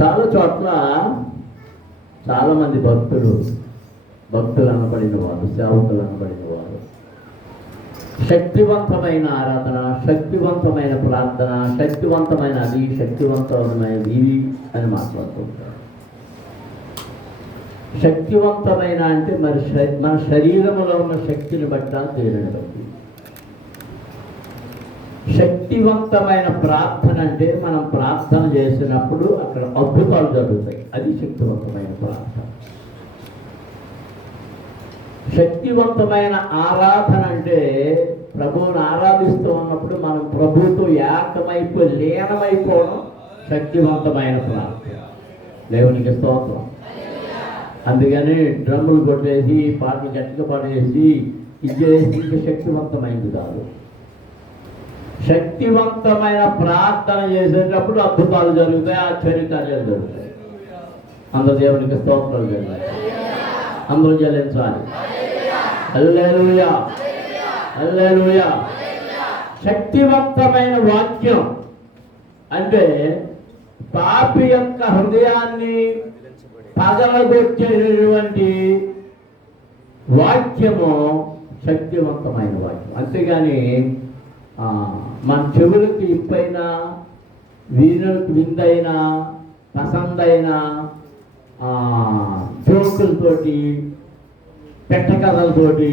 చాలా చోట్ల చాలామంది భక్తులు అనబడిన వారు, సేవకులు అనబడిన వారు శక్తివంతమైన ఆరాధన, శక్తివంతమైన ప్రార్థన, శక్తివంతమైన అది, శక్తివంతమైన ఇవి అని మాట్లాడుతుంటారు. శక్తివంతమైన అంటే మరి మన శరీరంలో ఉన్న శక్తిని బట్ట, దేనిని బట్టి. శక్తివంతమైన ప్రార్థన అంటే మనం ప్రార్థన చేసినప్పుడు అక్కడ అద్భుతాలు జరుగుతాయి, అది శక్తివంతమైన ప్రార్థన. శక్తివంతమైన ఆరాధన అంటే ప్రభువును ఆరాధిస్తూ ఉన్నప్పుడు మనం ప్రభువుతో లీనమైపోవడం శక్తివంతమైన ప్రార్థన. దేవునికి స్తోత్రం. అందుకని డ్రమ్ములు కొట్టేసి పాటలు గట్టిగా పాడేసి ఇది శక్తివంతమైనది కాదు. శక్తివంతమైన ప్రార్థన చేసేటప్పుడు అద్భుతాలు జరుగుతాయి, ఆశ్చర్యకార్యాలు జరుగుతాయి. అందరూ దేవునికి స్తోత్రాలు జరుగుతాయి, అందరూ చెల్లించాలి. హల్లెలూయా, హల్లెలూయా. శక్తివంతమైన వాక్యం అంటే పాపి యొక్క హృదయాన్ని పగలగొట్టేటువంటి వాక్యము శక్తివంతమైన వాక్యం. అంతేగాని మన చెవులకు ఇప్పైనా, వీరులకు విందైనా, పసందైన జోకులతోటి, పెట్టకథలతోటి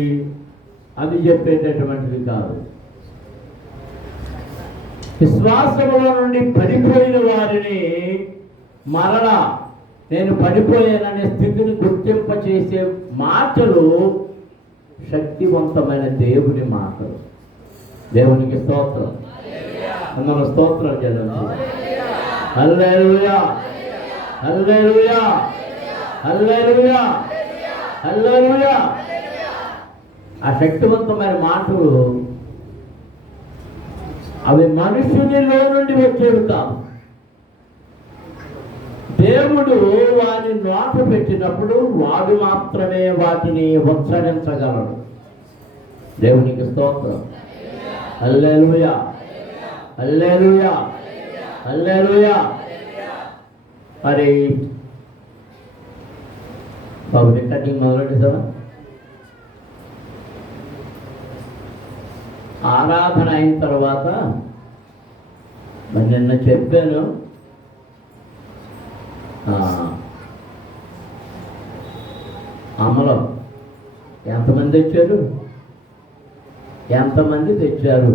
అది చెప్పేటటువంటిది కాదు. విశ్వాసములో నుండి పడిపోయిన వారిని మరలా నేను పడిపోయాననే స్థితిని గుర్తింప చేసే మాటలు శక్తివంతమైన దేవుని మాటలు. దేవునికి స్తోత్రం. అందరూ స్తోత్రం చేద్దాం. హల్లెలూయా, హల్లెలూయా, హల్లెలూయా, హల్లెలూయా. ఆ శక్తివంతమైన మాటలు అవి మనుషునిలో నుండి వచ్చేవి కాదు. దేవుడు వారిని నోట పెట్టినప్పుడు వాడు మాత్రమే వాటిని ఉచ్చరించగలడు. దేవునికి స్తోత్రం. హల్లెలూయా, హల్లెలూయా, హల్లెలూయా. మరి బాబు రికార్డింగ్ మొదలెట్టేసావా? ఆరాధన అయిన తర్వాత మరి నిన్న చెప్పాను, అమలో ఎంతమంది తెచ్చారు, ఎంతమంది తెచ్చారు?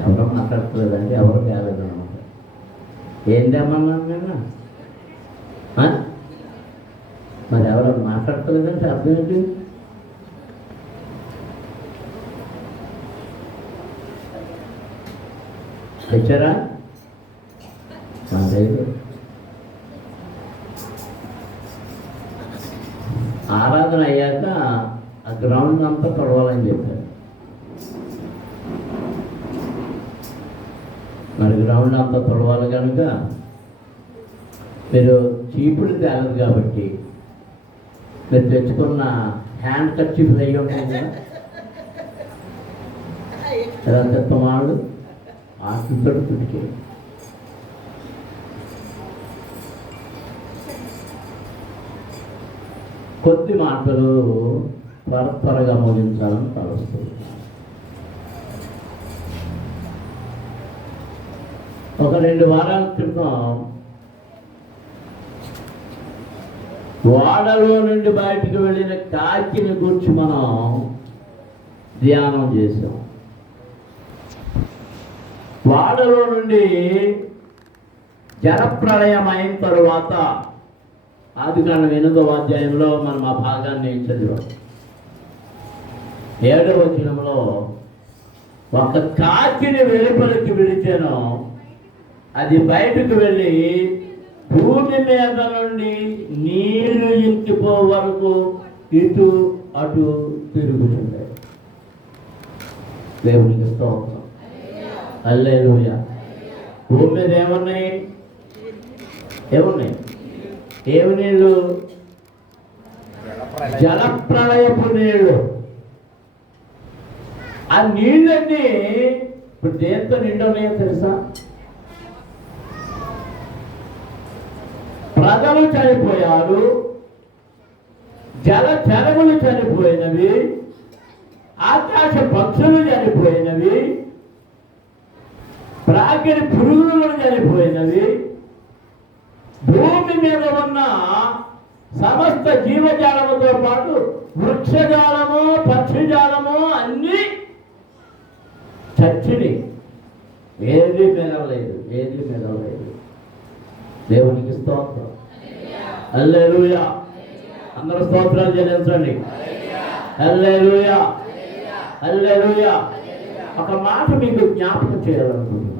ఎవరో మాట్లాడలేదండి, ఎవరు తేలేదు అనమాట. ఏం తెమ్మన్నాను నిన్న? మరి ఎవరో మాట్లాడలేదంటే అర్థం ఏంటి? తెచ్చారా? లేదు. ఆరాధన అయ్యాక ఆ గ్రౌండ్ అంతా తొడవాలని చెప్పారు. మరి గ్రౌండ్ అంతా తొడవాలి కనుక మీరు చీపుడు తేలదు కాబట్టి మీరు తెచ్చుకున్న హ్యాండ్ కర్చీఫ్లు అయ్యి ఉంటాయి కదా, ఎలా చెత్తమాడు ఆకుతోడు తుడికి కొద్ది మాటలు త్వరగా ముగించాలని తలుస్తుంది. ఒక 2 వారాల క్రితం వాడలో నుండి బయటికి వెళ్ళిన కాకిని గురించి మనం ధ్యానం చేసాం. వాడలో నుండి జలప్రళయం అయిన తరువాత ఆదికాండం 8వ అధ్యాయంలో మనం ఆ భాగాన్ని చదివాం. 7వ వచనంలో ఒక కాకిని వెలుపలికి విడిచాను, అది బయటకు వెళ్ళి భూమి మీద నుండి నీళ్లు ఇంకిపో వరకు ఇటు అటు తిరుగుతుంది. దేవునికి స్తోత్రం. హల్లెలూయా. భూమి మీద ఏమున్నాయి? ఏమి నీళ్ళు? జలప్రళయపు నీళ్ళు. ఆ నీళ్ళన్నీ ఇప్పుడు దేంతో నిండున్నాయో తెలుసా? ప్రజలు చనిపోయారు, జలచరములు చనిపోయినవి, ఆకాశ పక్షులు చనిపోయినవి, ప్రాకిడి పురుగులు చనిపోయినవి, భూమి మీద ఉన్న సమస్త జీవజాలముతో పాటు వృక్షజాలము, పక్షిజాలము అన్నీ చచ్చిని. ఏది మెదవలేదు, ఏది మెదవలేదు. దేవునికి స్తోత్రం. హల్లెలూయా. అందరూ స్తోత్రాలు చెల్లించండి. హల్లెలూయా, హల్లెలూయా. ఒక మాట మీకు జ్ఞాపకం చేయాలనుకుంటున్నాను.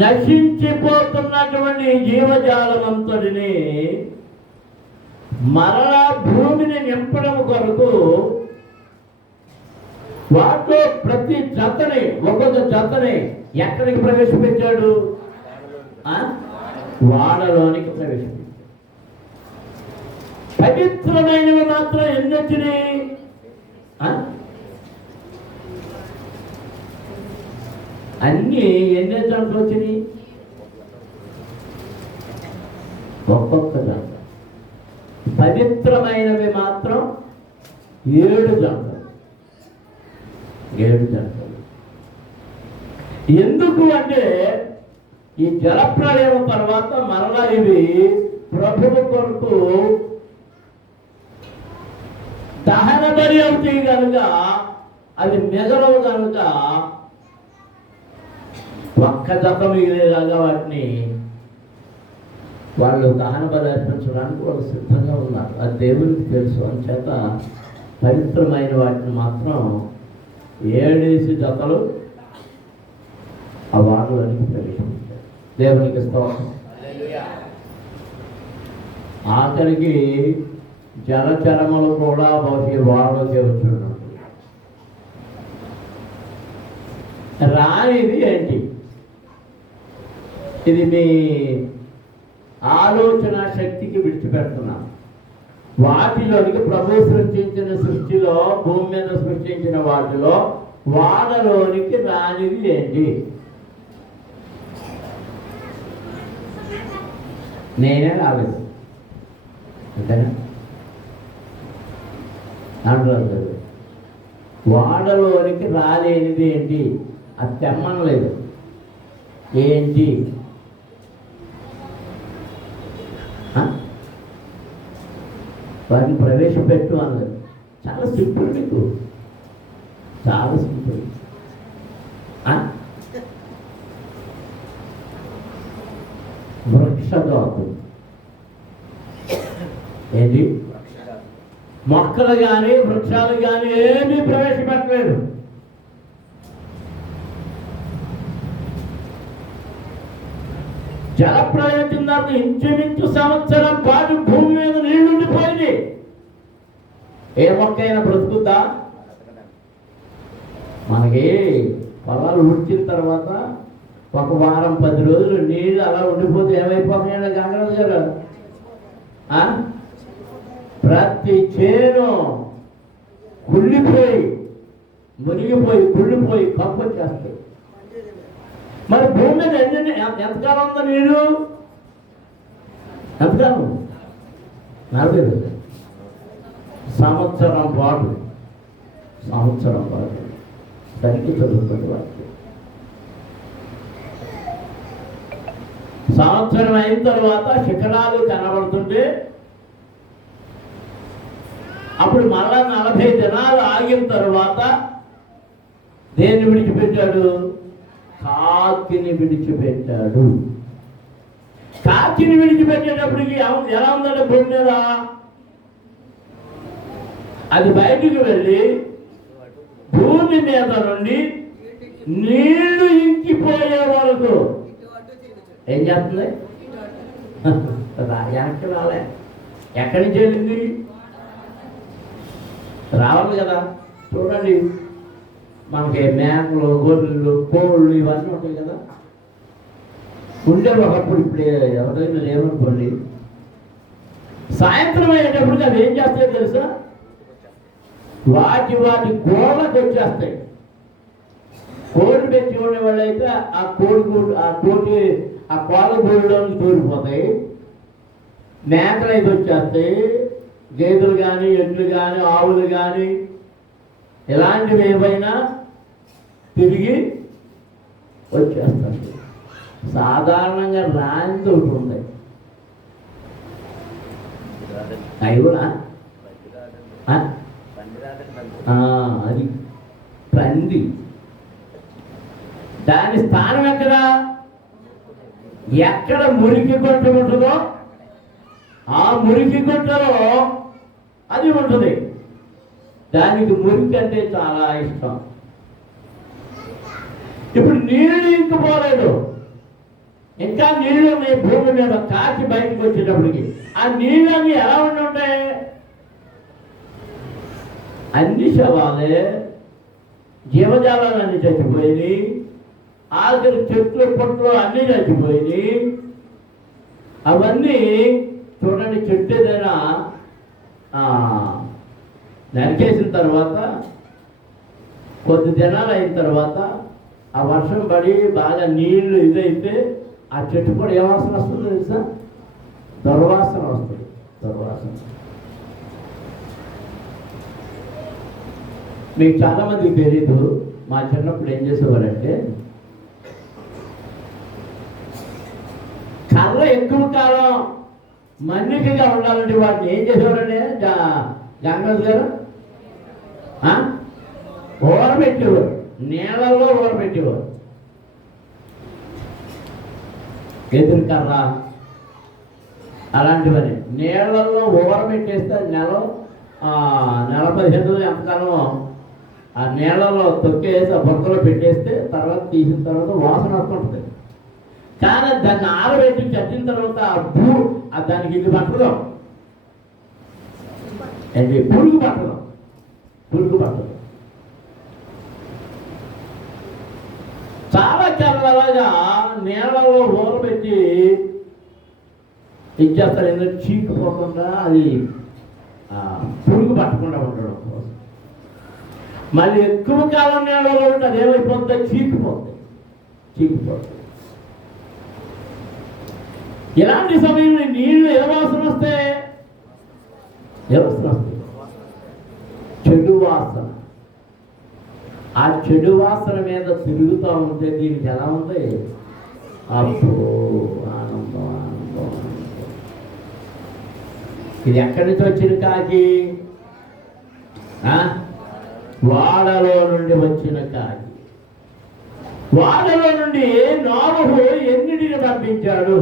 నశించిపోతున్నటువంటి జీవజాలమంతటిని మరలా భూమిని నింపడం కొరకు వాటిలో ప్రతి జతని, ఒక్కొక్క జతని ఎక్కడికి ప్రవేశపెట్టాడు? వాడలోనికి ప్రవేశపెట్టాడు. పవిత్రమైనవి మాత్రం ఎన్ని వచ్చినాయి? అన్నీ ఎన్ని జంటలు వచ్చినాయి? ఒక్కొక్క జంట. పవిత్రమైనవి మాత్రం 7 జంటలు. 7 జంటలు. ఎందుకు అంటే ఈ జలప్రళయం తర్వాత మరలా ఇవి ప్రభువు కొరకు దహన బలి అవుతాయి కనుక, అది మెదలవు కనుక ఒక్క జత మిగిలేలాగా వాటిని వాళ్ళు దహన బలి అర్పించడానికి వాళ్ళు సిద్ధంగా ఉన్నారు. అది దేవునికి తెలుసు. అంచేత పవిత్రమైన వాటిని మాత్రం 7 జతలు ఆ వాటిలోనికి ప్రవేశించారు. దేవునికి స్తోత్రం. ఆఖరికి జలచరములు కూడా బహుశా వాడలోకి వచ్చున్నాడు. రానిది ఏంటి? ఇది మీ ఆలోచన శక్తికి విడిచిపెడుతున్నాం. వాటిలోనికి ప్రభు సృష్టించిన సృష్టిలో, భూమి మీద సృష్టించిన వాటిలో వాడలోనికి రానిది ఏంటి? నేనే రాలేదు అంతేనా? అంటారు వాడలోనికి రాలేనిది ఏంటి? అది తెమ్మనలేదు. ఏంటి? వాటిని ప్రవేశపెట్టు అన్నది. చాలా సింపుల్, మీకు చాలా సింపుల్. వృక్షజాతులు ఏంటి? మొక్కలు కానీ వృక్షాలు కానీ ఏమీ ప్రవేశపెట్టలేదు. జలప్రళయం తర్వాత ఇంచుమించు సంవత్సరం పాటు భూమి మీద నీళ్లు ఉండిపోయింది. ఏ మొక్క అయినా బ్రతుకుద్దా? మనకి పొలాలు ఉడిచిన తర్వాత ఒక వారం 10 రోజులు నీళ్ళు అలా ఉండిపోతే ఏమైపోతున్నాయండి గంగరాజు గారు? ప్రతి చేను కుళ్ళిపోయి, మునిగిపోయి, కుళ్ళిపోయి కప్పొచ్చేస్తాయి. మరి భూమి మీద ఎంతకాలం ఉందో నీళ్ళు? ఎంతకాలం? 40 రోజులు. సంవత్సరం పాటు సరిగ్గా చదువుతుంది వాటికి. సంవత్సరం అయిన తర్వాత శిఖరాలు కనబడుతుంటే అప్పుడు మళ్ళా 40 దినాలు ఆగిన తర్వాత దేన్ని విడిచిపెట్టాడు? కాకిని విడిచిపెట్టాడు. కాకిని విడిచిపెట్టేటప్పటికి ఎలా ఉందంటే భూమి మీద అది బయటికి వెళ్ళి భూమి మీద నుండి నీళ్లు ఇంకిపోయే వరకు ఏం చేస్తుంది? వెనక్కి రాలే. ఎక్కడి నుంచి వెళ్ళింది? రావాలి కదా. చూడండి, మనకి మేకలు, గొర్రెలు, కోళ్ళు ఇవన్నీ ఉంటాయి కదా. ఉండేవి ఒకప్పుడు. ఇప్పుడు ఎవరైనా లేవనుకోండి, సాయంత్రం అయ్యేటప్పటికి అవి ఏం చేస్తాయో తెలుసా? వాటి గోళ్ళకి వచ్చేస్తాయి. కోడి పెంచుకునే వాళ్ళు అయితే ఆ కోళ్ళ గూడులోకి దూరిపోతాయి. మేకలు అయితే వచ్చేస్తాయి. గేదెలు కానీ, ఎడ్లు కానీ, ఆవులు కానీ ఇలాంటివి ఏవైనా తిరిగి వచ్చేస్తాయి. సాధారణంగా రాంది ఒకటి ఉంది, అవి కూడా అది పంది. దాని స్థానం ఎక్కడ మురికి గుంట ఉంటుందో ఆ మురికి గుంటలో అది ఉంటుంది. దానికి మురికి అంటే చాలా ఇష్టం. ఇప్పుడు నీళ్ళు ఇంకిపోలేదు, ఇంకా నీళ్ళు ఉన్నాయి భూమి మీద. కాచి బయటకు వచ్చేటప్పటికి ఆ నీళ్ళన్నీ ఎలా ఉంటాయి? అన్ని శవాలే, జీవజాలాలన్నీ చచ్చిపోయినాయి. ఆఖరి చెట్లు పొట్లు అన్నీ చచ్చిపోయినాయి. అవన్నీ చూడండి, చెట్టు ఏదైనా నరికేసిన తర్వాత కొద్ది దినాలు అయిన తర్వాత ఆ వర్షం పడి బాగా నీళ్లు ఇదైతే ఆ చెట్టు కూడా ఏ వాసన వస్తుందో తెలుసా? దుర్వాసన వస్తుంది. దుర్వాసన. మీకు చాలామందికి తెలీదు. మా చిన్నప్పుడు ఏం చేసేవారంటే కర్ర ఎక్కువ కాలం మన్నికగా ఉండాలంటే వాటిని ఏం చేసేవారండి గంగరాజు గారు? ఊరబెట్టేవారు, నీళ్ళల్లో ఊరబెట్టేవారు. ఎదురు కర్ర అలాంటివన్నీ నీళ్ళల్లో ఊరబెట్టేస్తే నెల 15 రోజులు ఎంతకాలమో ఆ నీళ్ళలో తొక్కేసి ఆ బొక్కలో పెట్టేస్తే తర్వాత తీసిన తర్వాత వాసన వస్తుంటుంది. కానీ దాన్ని ఆరబెట్టి చట్టిన తర్వాత దానికి ఇది పట్టదు, అది పురుగు పట్టదు. చాలా చల్లగా నీళ్ళలో ఊరబెట్టి ఇచ్చేస్తారు. ఎందుకంటే చీకిపోకుండా అది పురుగు పట్టకుండా ఉండడం కోసం. మళ్ళీ ఎక్కువ కాలం నీళ్ళలో ఉంటే అది ఏమైపోతుంది? చీకిపోతుంది. ఇలాంటి సమయంలో నీళ్లు ఏ వాసన వస్తాయి? చెడు వాసన. ఆ చెడు వాసన మీద తిరుగుతూ ఉంటే దీనికి ఎలా ఉంది? అబ్బో ఆనందం. ఇది ఎక్కడి నుంచి వచ్చిన కాకి? వాడలో నుండి వచ్చిన కాకి. వాడలో నుండి నోవహు ఎన్నిటిని పంపించాడు?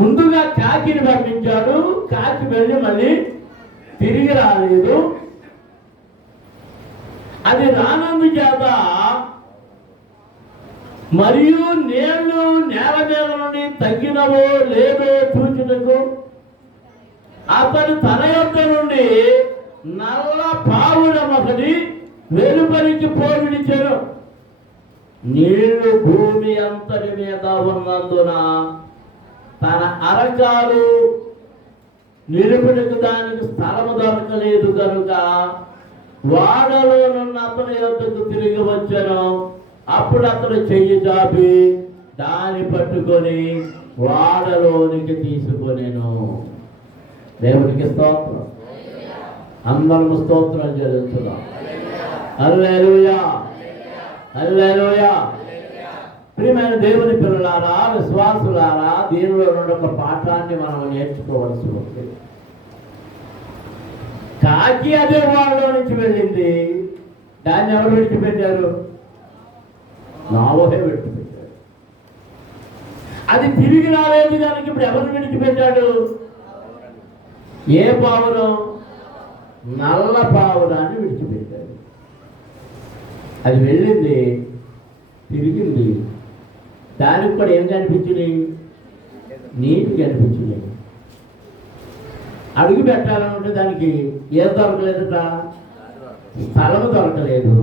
ముందుగా కాకిని పంపించాడు. కాకి వెళ్ళి మళ్ళీ తిరిగి రాలేదు. అది రానందు చేత మరియు నీళ్లు నేల మీద నుండి తగ్గినవో లేదో చూచుటకు అతడు తన యొద్ద నుండి నల్ల పావురం ఒకటి వెలుపలికి పోవిడిచెను. నీళ్లు భూమి అంతటి మీద ఉన్నందున తన అరకాలు నిలుపుటకు దానికి స్థలము దొరకలేదు కనుక వాడలో నున్న అతని యొద్దకు తిరిగి వచ్చాను. అప్పుడు అతడు చెయ్యి చాపి దాన్ని పట్టుకొని వాడలోనికి తీసుకొనేను. దేవునికి స్తోత్రం. అందరము స్తోత్రం చెల్లించుదాం. హల్లెలూయా, హల్లెలూయా. ప్రియమైన దేవుని పిల్లలారా, విశ్వాసులారా, దీనిలో నుండి ఒక పాఠాన్ని మనం నేర్చుకోవాల్సి ఉంది. కాకి అదే వాళ్ళలో నుంచి వెళ్ళింది. దాన్ని ఎవరు విడిచిపెట్టారు? నోవహే విడిచిపెట్టాడు. అది తిరిగి రాలేదు. దానికి ఇప్పుడు ఎవరు విడిచిపెట్టాడు? ఏ పావురం? నల్ల పావురాన్ని విడిచిపెట్టాడు. అది వెళ్ళింది, తిరిగింది. దానికి కూడా ఏం కనిపించినాయి? నీటి కనిపించినాయి. అడుగు పెట్టాలనుకుంటే దానికి ఏం దొరకలేదట? స్థలము దొరకలేదు.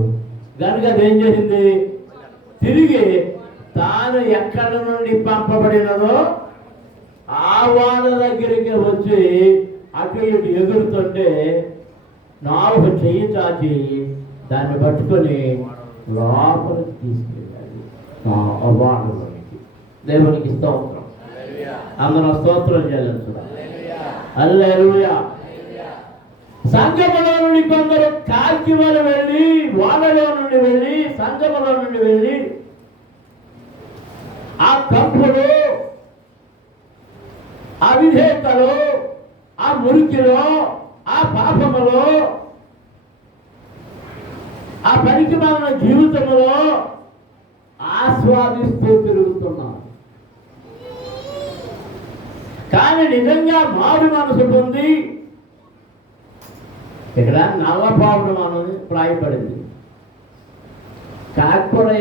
కనుక అదేం చేసింది? తిరిగి తాను ఎక్కడి నుండి పంపబడినదో ఆ వాళ్ళ దగ్గరికి వచ్చి అటు ఇటు ఎగురుతుంటే నోవహు చెయ్యి చాచి దాన్ని పట్టుకొని లోపలికి తీసుకెళ్ళాలి వాడలోనికి. దేవునికి స్తోత్రం. అందరూ స్తోత్రం చెల్లించుదాం. హల్లెలూయా. సంఘములో నుండి కొందరు కాల్చివలు వెళ్ళి, వాడలో నుండి వెళ్ళి, సంఘములో నుండి వెళ్ళి ఆ తప్పులు, అవిధేయతలో, ఆ మురికిలో, ఆ పాపములో, ఆ పనికిమాలిన జీవితంలో ఆస్వాదిస్తూ తిరుగుతున్నారు. కానీ నిజంగా మారు మనసు పొంది, ఇక్కడ నల్లపావుడు మనని ప్రాయపడింది. కాకి కూడా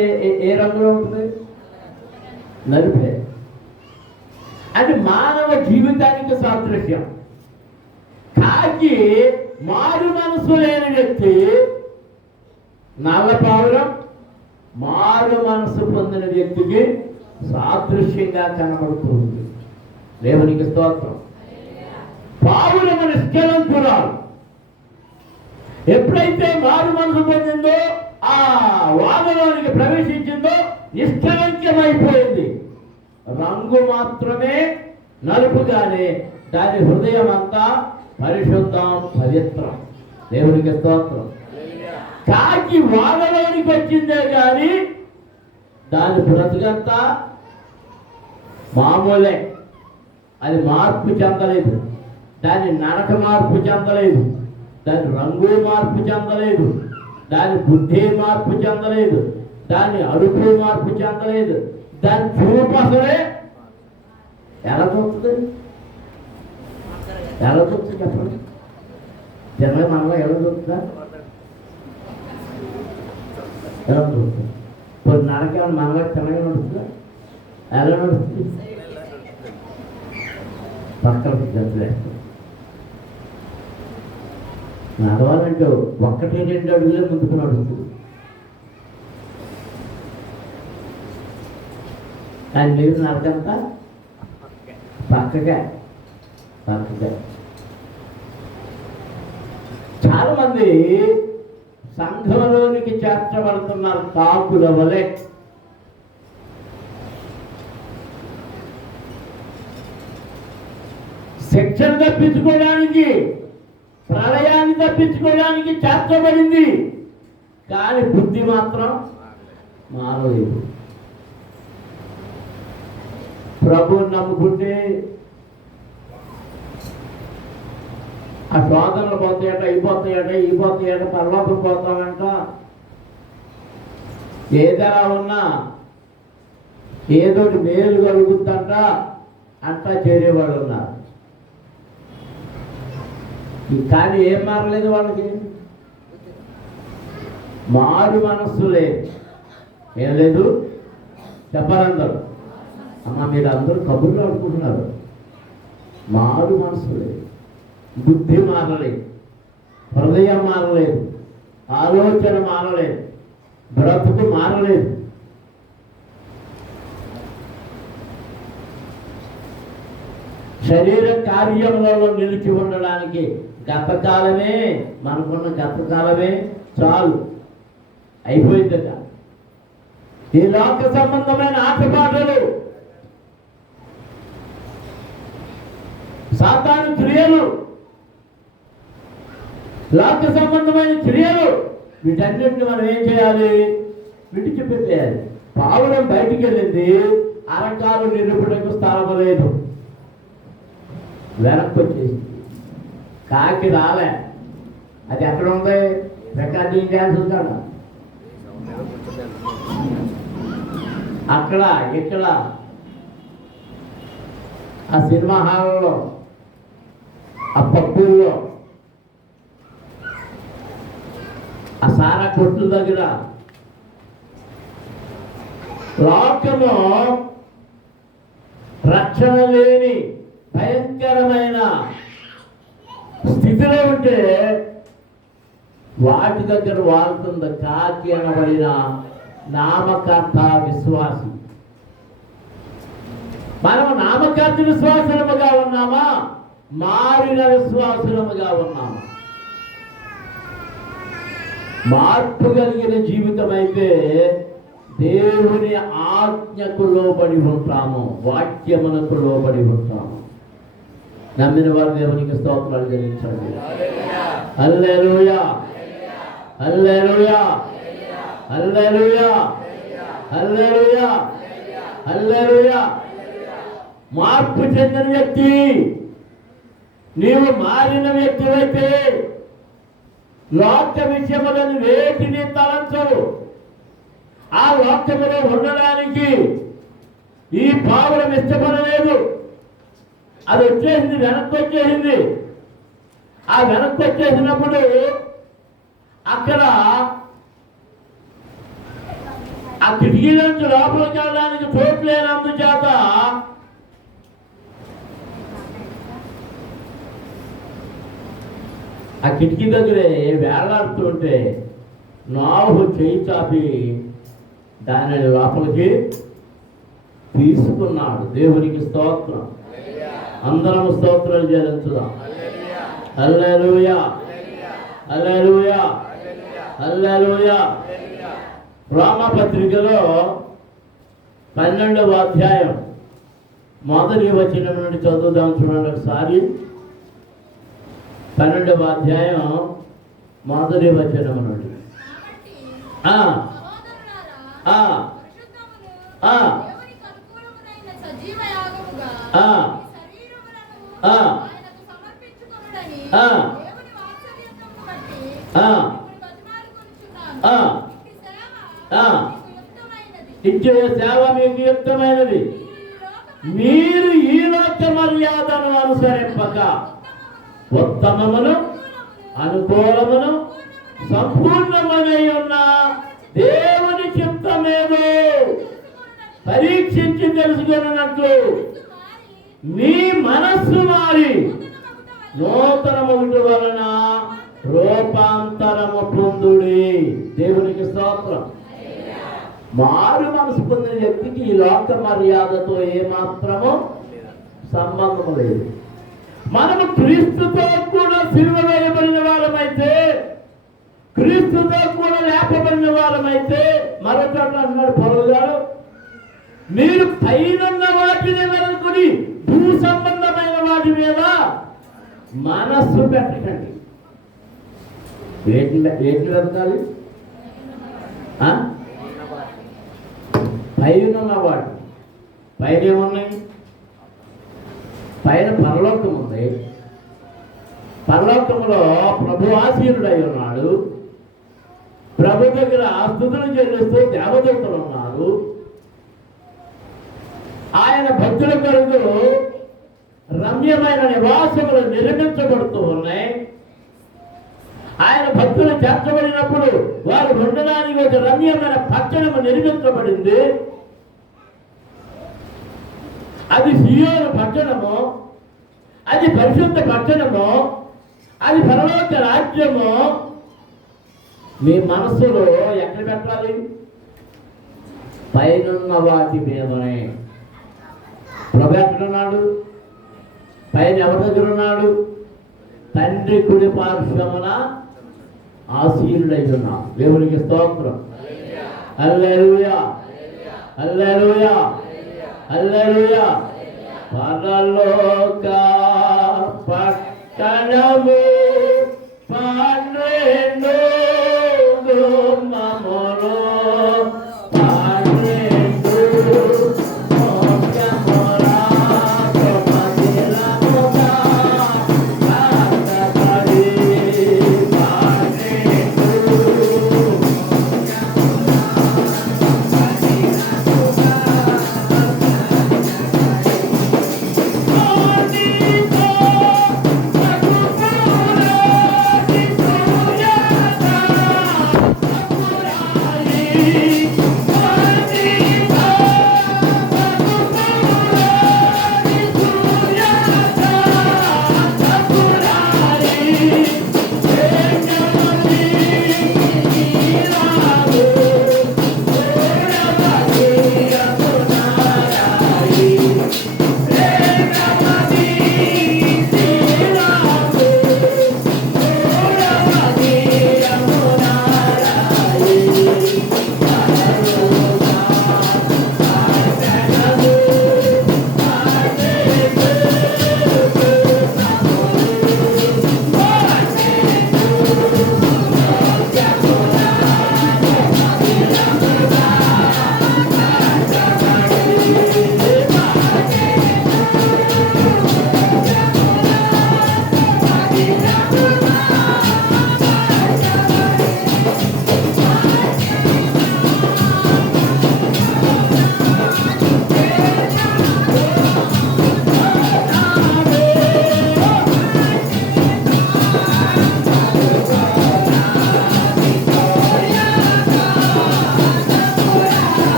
ఏ రంగులో ఉంటుంది? నలుపే. అది మానవ జీవితానికి సాదృశ్యం. కాకి మారు మనసు లేని వ్యక్తి, నల్లపావురం మారు మనసు పొందిన వ్యక్తికి సాదృశ్యంగా కనబడుతుంది. దేవునికి స్తోత్రం. పావురము నిష్కలంకురాలు. ఎప్పుడైతే మారు మనసు పొందిందో, ఆ వాదలోనికి ప్రవేశించిందో నిష్కలంకమైపోయింది. రంగు మాత్రమే నలుపుగానే దాని హృదయం అంతా పరిశుద్ధం, పవిత్రం. దేవునికి స్తోత్రం. కాకి వాదలోనికి వచ్చిందే కానీ దాని బ్రతుకంతా మామూలే. అది మార్పు చెందలేదు. దాని నడక మార్పు చెందలేదు. దాని రంగు మార్పు చెందలేదు. దాని బుద్ధి మార్పు చెందలేదు. దాని అడుగు మార్పు చెందలేదు. దాని చూపు అసలే ఎలా చూస్తుంది? ఎలా చూస్తుంది చెప్పండి? జనమే మనలో ఎలా చూస్తుందా? ఎలా చూస్తుంది? కొన్ని నడక మనలో చిన్నగా నడుస్తుందా? ఎలా నడుస్తుంది? పక్కన జంతులేస్తుంది. నడవాలంటే 1-2 అడుగులే ముందుకు నడుస్తుంది. దాని మీద నడకంతా పక్కగా. చాలా మంది సంఘంలోనికి చేర్చబడుతున్నారు కాకుల వలె. శిక్షణ తప్పించుకోవడానికి, ప్రళయాన్ని తప్పించుకోవడానికి చేర్చబడింది. కానీ బుద్ధి మాత్రం మారలేదు. ప్రభువుని నమ్ముకుంటే ఆ శోధనలు పోతాయట, అయిపోతాయట, పరలోకం పోతామంట. ఏదైనా ఉన్నా ఏదోటి మేలు కలుగుతుందంట అంటా చేరేవాళ్ళు ఉన్నారు. కానీ ఏం మారలేదు వాళ్ళకి. మారు మనస్సు లేదు. ఏం లేదు చెప్పారందరూ. అమ్మ మీరు అందరూ కబుర్లు ఆడుకుంటున్నారు. మారు మనస్సు లేదు. బుద్ధి మారలేదు. హృదయం మారలేదు. ఆలోచన మారలేదు. బ్రతుకు మారలేదు. శరీర కార్యములలో నిలిచి ఉండడానికి గతకాలమే, మనకున్న గతకాలమే చాలు, అయిపోయిందట. ఈ లోక సంబంధమైన ఆటపాటలు, సాతాను క్రియలు, లోక సంబంధమైన క్రియలు, వీటన్నిటిని మనం ఏం చేయాలి? విడిచిపెట్టేయాలి. పావురం బయటికి వెళ్ళింది, అరకాలు నిలుపుటకు స్థలం లేదు, వెనక్కి వచ్చేసింది. కాకి రాలే. అది ఎక్కడ ఉంది? రికార్డింగ్ డ్యాన్స్ కాడ, అక్కడ ఇక్కడ ఆ సినిమా హాల్లో, ఆ పప్పుల్లో, ఆ సారా కొట్ల దగ్గర. లోకము రక్షణ లేని భయంకరమైన స్థితిలో ఉంటే వాటి దగ్గర వాడుతుంది కాకి అనబడిన నామకర్త విశ్వాసి. మనం నామకర్త విశ్వాసులముగా ఉన్నామా? మారిన విశ్వాసులముగా ఉన్నామా? మార్పు కలిగిన జీవితం అయితే దేవుని ఆజ్ఞకు లోబడి ఉంటాము, వాక్యమునకు లోబడి ఉంటాము. నమ్మిన వారు దేవునికి స్తోత్రాలు చెల్లించండి. హల్లెలూయా, హల్లెలూయా, హల్లెలూయా, హల్లెలూయా, హల్లెలూయా. మార్పు చెందిన వ్యక్తి, నీవు మారిన వ్యక్తివైతే లోక విషయములను వేటిని తలంచవు. ఆ లోకములో ఉండడానికి ఈ పావురం ఇష్టపడలేదు. అది వచ్చేసింది, వెనక్కి వచ్చేసింది. ఆ వెనక్కి వచ్చేసినప్పుడు అక్కడ ఆ కిటికీ నుంచి లోపలికి వెళ్ళడానికి చోటు లేనందుచేత ఆ కిటికీ దగ్గరే వేలాడుతుంటే నాలుగు చేయి చాపి దానిని లోపలికి తీసుకున్నాడు. దేవునికి స్తోత్రం. అందరం స్తోత్రాలు చెల్లించుదాం. హల్లెలూయా, హల్లెలూయా, హల్లెలూయా. రోమపత్రికలో 12వ అధ్యాయం మొదటి వచనం నుండి చదువుదాం. చూడండి ఒకసారి. 12వ అధ్యాయం మొదటి వచనం నుండి. ఇచ్చే సేవ మీకు యుక్తమైనది. మీరు ఈ లోక మర్యాదను అనుసరింపక ఉత్తమమును అనుకూలమును సంపూర్ణమై ఉన్న దేవుని చిత్తమేదో పరీక్షించి తెలుసుకున్నట్లు మీ మనస్సు మారి నూతనముటి వలన రూపాంతరము పొందుడి. దేవునికి స్తోత్రం. మారు మనసు పొందిన వ్యక్తికి ఈ లోక మర్యాదతో ఏమాత్రము సంబంధం లేదు. మనము క్రీస్తుతో కూడా సిలువ వేయబడిన వారమైతే, క్రీస్తుతో కూడా లేపబడిన వారమైతే, మరొకటి అన్నాడు పౌలు గారు, మీరు పైనున్న వాటిని వెనుకుని భూ సంబంధమైన వాటి మీద మనస్సు పెట్టకండి. వేటి వెతకాలి? పైన వాటి. పైన ఏమున్నాయి? పైన పరలోకం ఉంది. పరలోకంలో ప్రభు ఆసీనుడై ఉన్నాడు. ప్రభు దగ్గర స్తుతులు చెల్లిస్తూ దేవదూతలు ఉన్నారు. ఆయన భక్తుల కొరకు రమ్యమైన నివాసములు నిర్మించబడుతూ ఉన్నాయి. ఆయన భక్తులు చేర్చబడినప్పుడు వారు ఉండడానికి ఒక రమ్యమైన పట్టణము నిర్మించబడింది. అది సియోను పట్టణము, అది పరిశుద్ధ పట్టణము, అది పరలోక రాజ్యము. మీ మనస్సులో ఎక్కడ పెట్టాలి? పైనున్న వాటి మీదనే. ప్రభు ఎక్కడున్నాడు? పైన ఎవరి దగ్గర ఉన్నాడు? తండ్రి కుడి పార్శ్వమున ఆసీనుడై ఉన్నాడు. దేవునికి స్తోత్రం. హల్లెలూయా, హల్లెలూయా, హల్లెలూయా. పరలోక పట్టణము 12 గుమ్మములు, 12 మోక్షముల ప్రమదిలముగా కట్టబడి, 12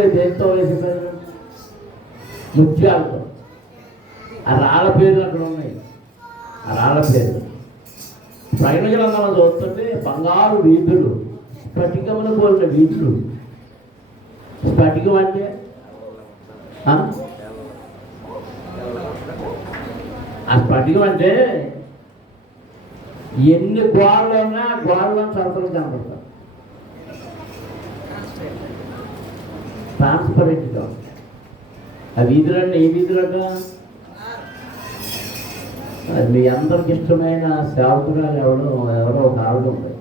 రాళ్ళు దేంతో వేసిపోయారు? ముత్యాలతో. ఆ రాళ్ళ పేర్లు అక్కడ ఉన్నాయి. ఆ రాళ్ళ పేర్లు ప్రకటన గ్రంథంలో చూస్తుంటే బంగారు వీధులు, స్ఫటికములు పోలిన వీధులు. స్ఫటికం అంటే ఆ స్ఫటికం అంటే ఎన్ని గోడలు ఉన్నా గోడలో చదువులు కనపడతారు. ట్రాన్స్పరెంట్గా ఆ వీధులన్నీ ఏ వీధులగా మీ అందరికి ఇష్టమైన సేవకురాలు ఎవరో ఒక ఆవిడ ఉంది.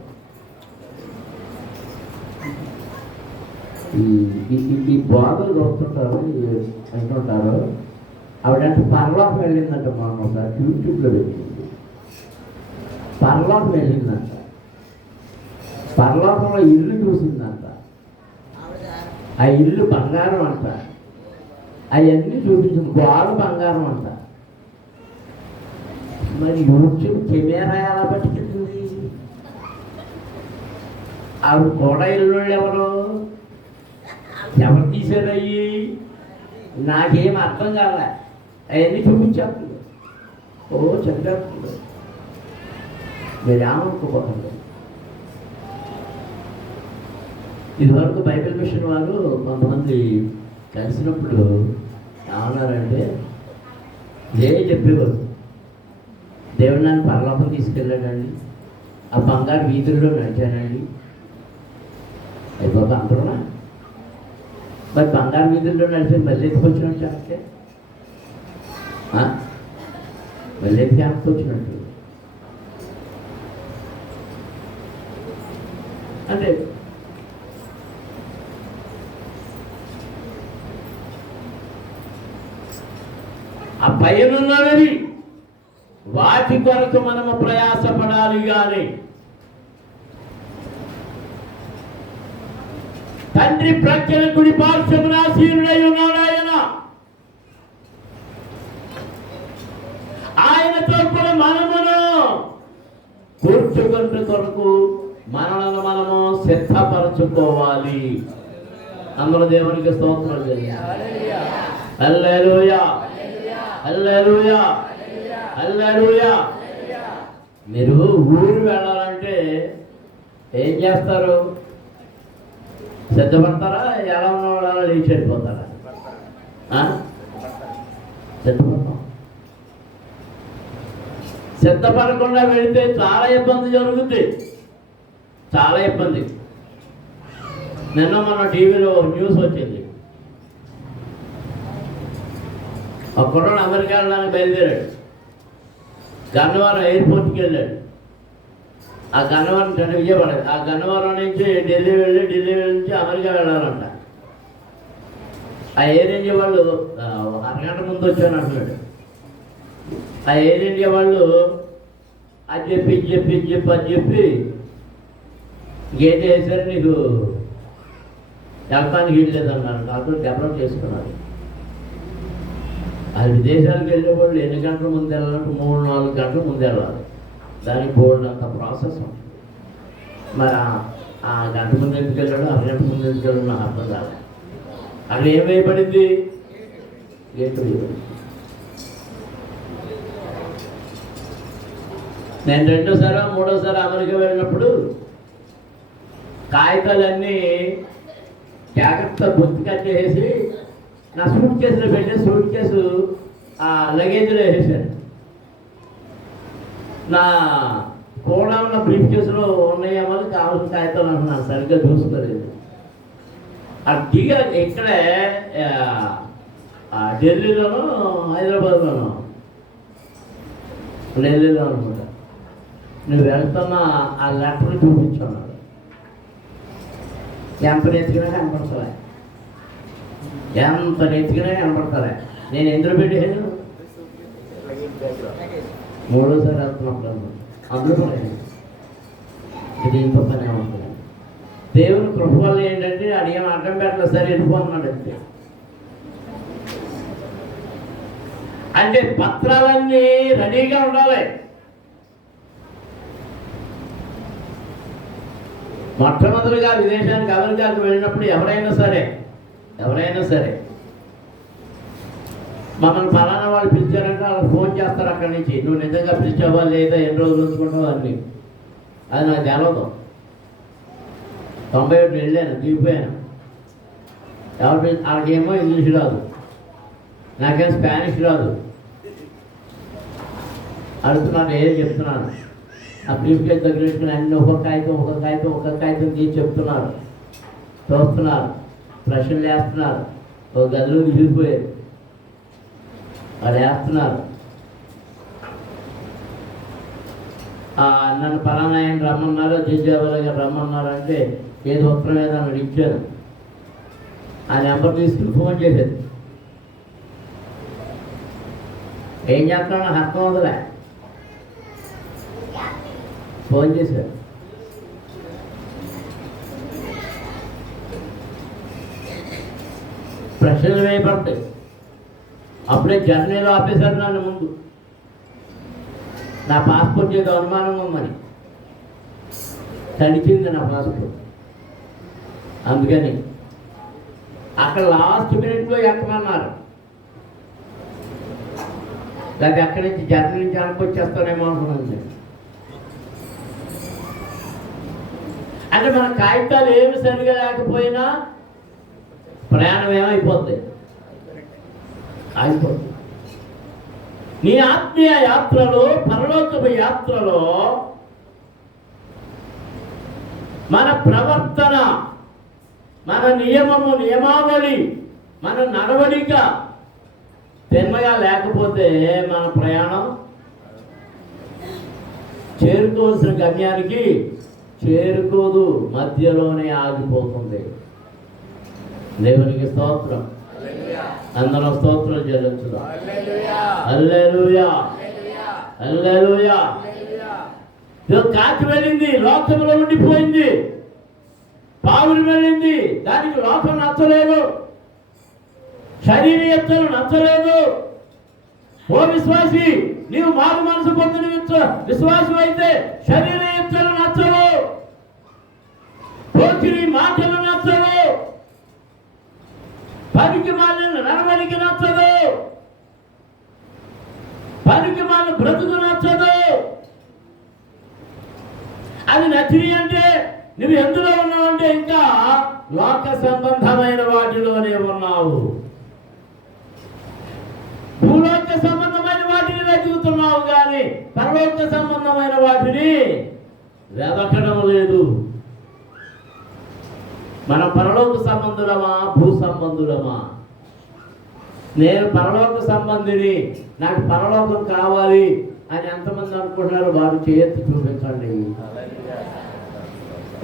ఈ బోధలు చూస్తుంటారు, అంటుంటారు. ఆవిడంటే పరలోకం వెళ్ళిందంట. మనం ఒకసారి యూట్యూబ్లో పెట్టింది. పరలోకం వెళ్ళిందంట. పరలోకంలో ఇల్లు చూసిందంట. ఆ ఇల్లు బంగారం అంట. అవన్నీ చూపించింది. గోడ బంగారం అంట. మరి యూట్యూబ్ కెమెరా ఎలా పట్టుకెళ్తుంది? ఆవిడ కూడా ఇల్లు ఎవరు తీసారు? అయ్యి నాకేం అర్థం కాలే. అవన్నీ చూపించేస్తుంది. ఓ చెప్పేస్తుంది. మీరు ఏమనుకోకండి. ఇదివరకు బైబిల్ మిషన్ వారు కొంతమంది కలిసినప్పుడు ఏమన్నారంటే, చెప్పేవారు, దేవుడు నన్ను పరలోకం తీసుకెళ్ళాడండి, ఆ బంగారు వీధుల్లో నడిచానండి. అయిపోతా అంటున్నా. మరి బంగారు వీధుల్లో నడిచి మళ్ళీ ఎందుకు వచ్చినట్టు అంటే మళ్ళీ ఎందుకు వచ్చినట్టు అంటే ఆ పైనున్నవి వాటి కొరకు మనము ప్రయాసపడాలి. కానీ తండ్రి ప్రక్కన కుడి పార్శ్వమున ఆసీనుడై ఉన్నాడు ఆయనతో కూడా మనమును కూర్చుకుంటు కొరకు మనలను మనము సిద్ధపరచుకోవాలి. అందరూ దేవునికి స్తోత్రం చేయాలి. హల్లెలూయా, హల్లెలూయా, హల్లెలూయా. మీరు ఊరు వెళ్ళాలంటే ఏం చేస్తారు? సిద్ధపడతారా? ఎలా ఉన్నవాళ్ళ లేచి వెళ్ళిపోతారా? సిద్ధపడతాం. సిద్ధపడకుండా వెళితే చాలా ఇబ్బంది జరుగుతుంది. చాలా ఇబ్బంది. నిన్న మన టీవీలో న్యూస్ వచ్చింది. ఒక్కడో అమెరికా వెళ్ళడానికి బయలుదేరాడు. గన్నవరం ఎయిర్పోర్ట్కి వెళ్ళాడు. ఆ గన్నవరం విజయవాడ, ఆ గన్నవరం నుంచి ఢిల్లీ నుంచి అమెరికా వెళ్ళాలంట. ఆ ఎయిర్ ఇండియా వాళ్ళు అరగంట ముందు వచ్చాను అంటున్నాడు. ఆ ఎయిర్ ఇండియా వాళ్ళు అది చెప్పి గేట్ వేసారు, నీకు వెళ్తానికి వెళ్ళలేదన్నారు. నాకు డెవలప్ చేసుకున్నారు. అది విదేశాలకు వెళ్ళే వాళ్ళు ఎన్ని గంటల ముందు వెళ్ళాలంటే 3-4 గంటల ముందు వెళ్ళాలి. దానికి బోర్డు అంత ప్రాసెస్ ఉంటుంది. మరి ఆ గంట ముందు ఎందుకు వెళ్ళాడు, అరగంట ముందు ఎందుకు వెళ్ళాడు నాకు అర్థం కాదు. అక్కడ ఏం వేయబడింది? గేట్ వేయబడింది. నేను 2వ, 3వ అమెరికా వెళ్ళినప్పుడు కాగితాలన్నీ జాగ్రత్త బొత్తి కట్టేసి నా సూట్ కేసులో పెట్టే సూట్ కేసు ఆ లగేజ్లో వేసేసాను. నా కూడా ఉన్న బ్రీఫ్ కేసులో ఉన్నాయేమో కావాల్సిన కాగితాలు అంటున్నాను. సరిగ్గా చూసుకోలేదు. అది దిగా ఇక్కడే ఢిల్లీలోనూ హైదరాబాద్లోనూ ఢిల్లీలో అనుకుంటా నువ్వు వెళ్తున్న ఆ లెటర్ చూపించున్నాడు. ఎంత నెత్తికినా కనపడతారా? ఎంత నెత్తికినా కనపడతారా? నేను ఎందులో పెట్టాను? 3వ వెళ్తున్నప్పుడు అందులో దీంతో పని ఉంటుంది. దేవుని కృప వల్ల ఏంటంటే అడిగే అడ్డం పెట్టలేదు, సరే వెళ్ళిపోతున్నాడు అంతే. అంటే పత్రాలన్నీ రెడీగా ఉండాలి. మొట్టమొదటిగా విదేశానికి అమెరికాకు వెళ్ళినప్పుడు ఎవరైనా సరే ఎవరైనా సరే మమ్మల్ని ఫలానా వాళ్ళు పిలిచారంటే వాళ్ళు ఫోన్ చేస్తారు అక్కడి నుంచి, నువ్వు నిజంగా పిలిచావా లేదా, ఎన్ని రోజులు ఉంచుకుంటావు అన్నీ. అది నాకు తెలవదు. 91 వెళ్ళాను, దిగిపోయాను. ఎవరు వాళ్ళకేమో ఇంగ్లీష్ రాదు, నాకేం స్పానిష్ రాదు. అడుగుతున్నాను, ఏం చెప్తున్నాను. ఆ బ్రీఫ్ కేస్ దగ్గర పెట్టుకుని అన్ని ఒక్కొక్క కాగితం తీసి చెప్తున్నారు, చూస్తున్నారు, ప్రశ్నలు వేస్తున్నారు. ఒక గదిలో దిగిపోయారు, వాళ్ళు వేస్తున్నారు. నన్ను పలానా ఆయన రమ్మన్నారు, జడ్జివారి గారు రమ్మన్నారు అంటే ఏదో ఉత్తరం ఏదో ఇచ్చాను. ఆ నెంబర్ తీసుకుని ఫోన్ చేసేది. ఏం చేస్తున్నావు నాకు అర్థం అవుతుందా, ఫోన్ చేశారు. ప్రశ్నలు వేయబడతాయి. అప్పుడే జర్నీలో ఆపేశారు నన్ను. ముందు నా పాస్పోర్ట్ ఏదో అనుమానం ఉందని తడిచింది నా పాస్పోర్ట్. అందుకని అక్కడ లాస్ట్ మినిట్లో ఎక్కమన్నారు. లేకపోతే అక్కడి నుంచి జర్నీ నుంచి అనుకొచ్చేస్తానేమో అనుకున్నాను. అంటే మన కాగితాలు ఏమి సరిగా లేకపోయినా ప్రయాణం ఏమైపోద్ది, ఆగిపోతుంది. నీ ఆత్మీయ యాత్రలో, పరలోకపు యాత్రలో మన ప్రవర్తన, మన నియమము, నియమావళి, మన నడవడిక తిన్నగా లేకపోతే మన ప్రయాణం చేరుకోవాల్సిన గమ్యానికి చేరుకోదు, మధ్యలోనే ఆగిపోతుంది. దేవునికి స్తోత్రం. అందరం స్తోత్రం చెల్లించుదాం. హల్లెలూయా, హల్లెలూయా. కాకి వెళ్ళింది, లోకంలో ఉండిపోయింది. పావులు వెళ్ళింది, దానికి లోకం నచ్చలేదు, శరీరయత్తలు నచ్చలేదు. ఓ విశ్వాసి, నీవు మారు మనసు పొందిన విశ్వాసం అయితే శరీరయత్తలు నచ్చవు, పోకిరి మాటలు నచ్చవు, పనికి మాలిన నడవడికి నచ్చదు, పనికి మాలిన బ్రతుకు నచ్చదు. అది నచ్చిని అంటే నువ్వు ఎందులో ఉన్నావు అంటే ఇంకా లోక సంబంధమైన వాటిలోనే ఉన్నావు. భూలోక సంబంధమైన వాటిని వెతుకుతున్నావు కానీ పరలోక సంబంధమైన వాటిని వెతకడం లేదు. మన పరలోక సంబంధులమా, భూ సంబంధులమా? నేను పరలోక సంబంధిని, నాకు పరలోకం కావాలి అని ఎంతమంది అనుకుంటున్నారు? వారు చేయెత్తి చూపించండి.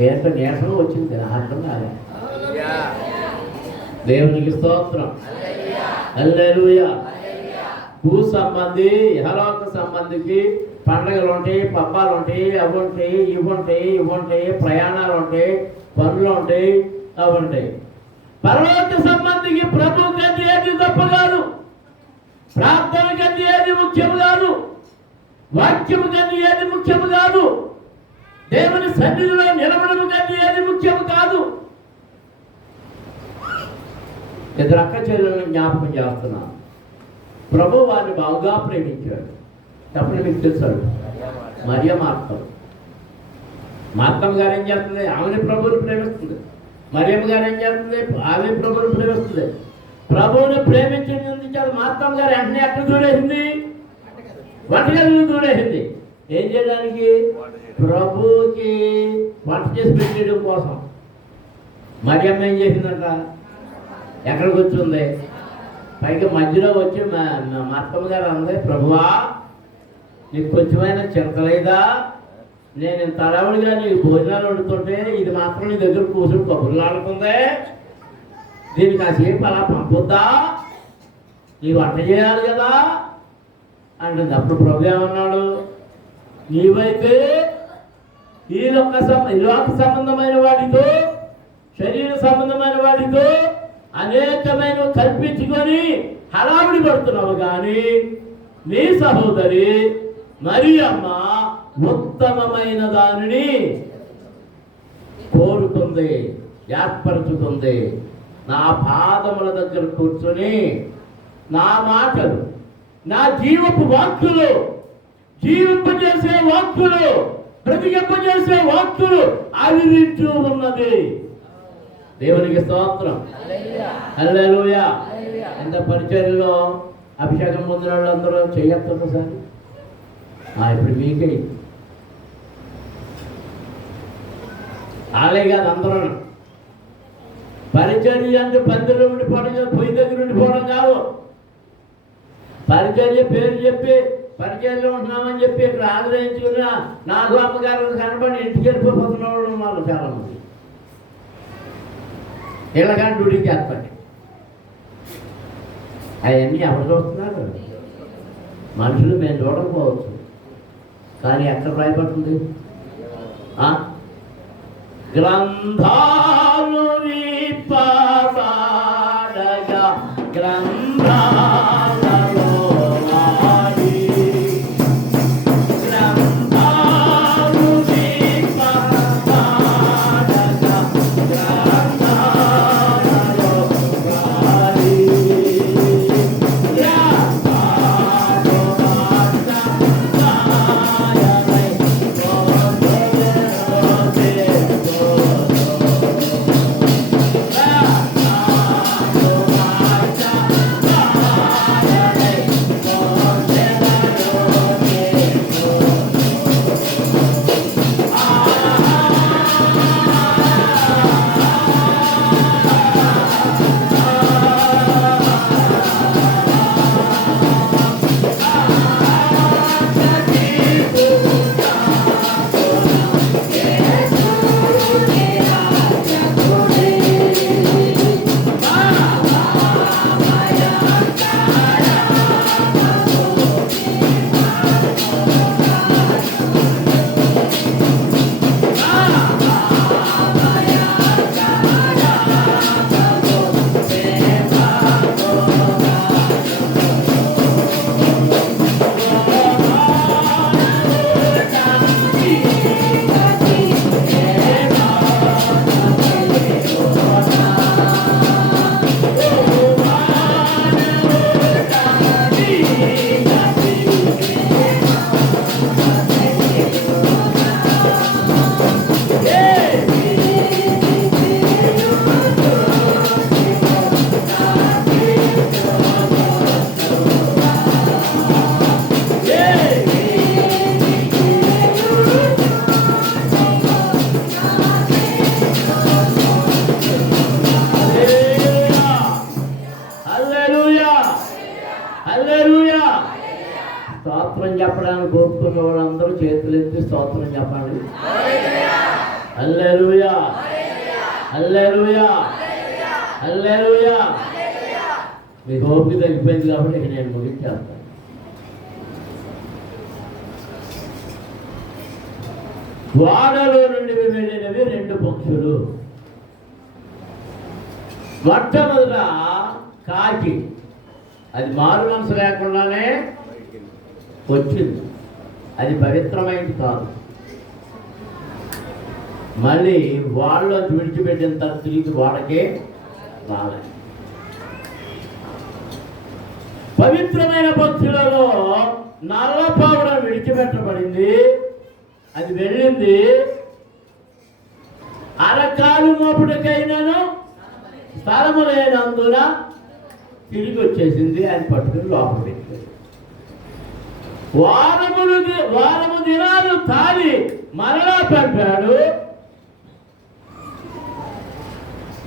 ఏంటో నీరసం వచ్చింది, అర్థం కాలే. దేవునికి స్తోత్రం. హల్లెలూయా. భూ సంబంధి, ఇహలోక సంబంధికి పండుగలు ఉంటాయి, పబ్బాలు ఉంటాయి, అవి ఉంటాయి, ఇవి ఉంటాయి, ఇవి ఉంటాయి, ప్రయాణాలు ఉంటాయి, పనులు ఉంటాయి, అవి ఉంటాయి. పరలోక సంబంధికి ప్రభు గది ఏది తప్ప కాదు, ప్రార్థన గది ఏది ముఖ్యము కాదు, వాక్యము గది ఏది ముఖ్యము కాదు, దేవుని సన్నిధిలో నిలబడము గది ఏది ముఖ్యము కాదు. ఇద్దరు అక్క చెల్లెలను జ్ఞాపకం చేస్తున్నాను. ప్రభు వారిని బాగా ప్రేమించాడు. తప్పుడు మీకు తెలుసాడు, మరియ మార్తమ్మ. మార్తమ్మ గారు ఏం చేస్తుంది? ఆమెని ప్రభువుని ప్రేమిస్తుంది. మరియమ్మ గారు ఏం చేస్తుంది? ఆమె ప్రభువుని ప్రేమిస్తుంది. ప్రభువుని ప్రేమించినందుకు మార్తమ్మ గారు వెంటనే ఎక్కడ దూరేసింది? వంటగదిలో దూరేసింది. ఏం చేయడానికి? ప్రభువుకి వంట చేసి పెట్టేయడం కోసం. మరియమ్మ ఏం చేసిందంట? ఎక్కడ కూర్చుంది? పైగా మధ్యలో వచ్చి మార్తమ్మ గారు అంది, ప్రభువా నీకు కొంచెమైనా చింతలేదా? నేను ఇంత అడవుడిగా నీకు భోజనాలు వండుతుంటే ఇది మాత్రం నీ దగ్గర కూర్చుని కబుర్లు ఆడుకుందే, దీనికి కాసేపు అలా పంపుద్దా? నీ వంట చేయాలి కదా అంటే అప్పుడు ప్రభు ఏమన్నాడు? నీవైతే ఈ లోక సంబంధమైన వాటితో, శరీర సంబంధమైన వాటితో అనేకమైన కల్పించుకొని హడావిడి పడుతున్నావు కానీ నీ సహోదరి మరియమ్మ ఉత్తమమైన దానిని కోరుతుంది, ఏర్పరుచుతుంది. నా పాదముల దగ్గర కూర్చొని నా మాటలు, నా జీవపు వాక్కులు, జీవింపజేసే వాక్కులు, బ్రతికింపజేసే వాక్కులు అవి వింటూ ఉన్నది. దేవునికి స్తోత్రం. హల్లెలూయా. ఎంత పరిచర్యలో అభిషేకం పొందిన వాళ్ళు అందరూ చేయొచ్చు సార్. ఇప్పుడు మీకే ఆలే కాదు, అందరూ పరిచర్య అంటే పందిలో ఉండిపోవడం కాదు, పొయ్యి దగ్గర ఉండిపోవడం కాదు. పరిచర్య పేరు చెప్పి పరిచర్యలో ఉంటున్నామని చెప్పి ఇక్కడ ఆశ్రయించుకున్న నాకు అమ్మగారు కనబడి ఇంటికి వెళ్ళిపోతున్న వాళ్ళు ఉన్నారు చాలా మంది. ఇళ్ళకాని డ్యూటీకి ఏర్పడి అవన్నీ ఎవరు చూస్తున్నారు? మనుషులు మేము చూడకపోవచ్చు, కానీ ఎక్కడ రాయబడుతుంది? గ్రంథాలు విప్పబడగా గ్రంథాలలో వాడి గ్రంథాలు విప్పబడగా గ్రంథాలలో వాడి స్తోత్రం చెప్పడానికి కోరుకున్న వాళ్ళందరూ చేతులు ఎత్తి స్తోత్రం చెప్పండి. హల్లెలూయా, హల్లెలూయా, హల్లెలూయా. మీకు ఓపిక తగ్గిపోయింది కాబట్టి ఇక నేను ముగించేస్తాను. వాడలో నుండి వెళ్ళినవి 2 పక్షులు. మొట్టమొదట కాకి, అది మారు మనసు లేకుండానే వచ్చింది, అది పవిత్రమైనది కాదు. మళ్ళీ వాళ్ళలో విడిచిపెట్టిన తర్వాత తిరిగి వాడకే రాలేదు. పవిత్రమైన పక్షులలో నల్లపావురం విడిచిపెట్టబడింది. అది వెళ్ళింది, అరకాలు మోపుడికైనాను స్థలము లేనందున తిరిగి వచ్చేసింది. అది పట్టుకుని లోపల పెట్టింది. వారము దినాలు తాగి మరలా పంపాడు.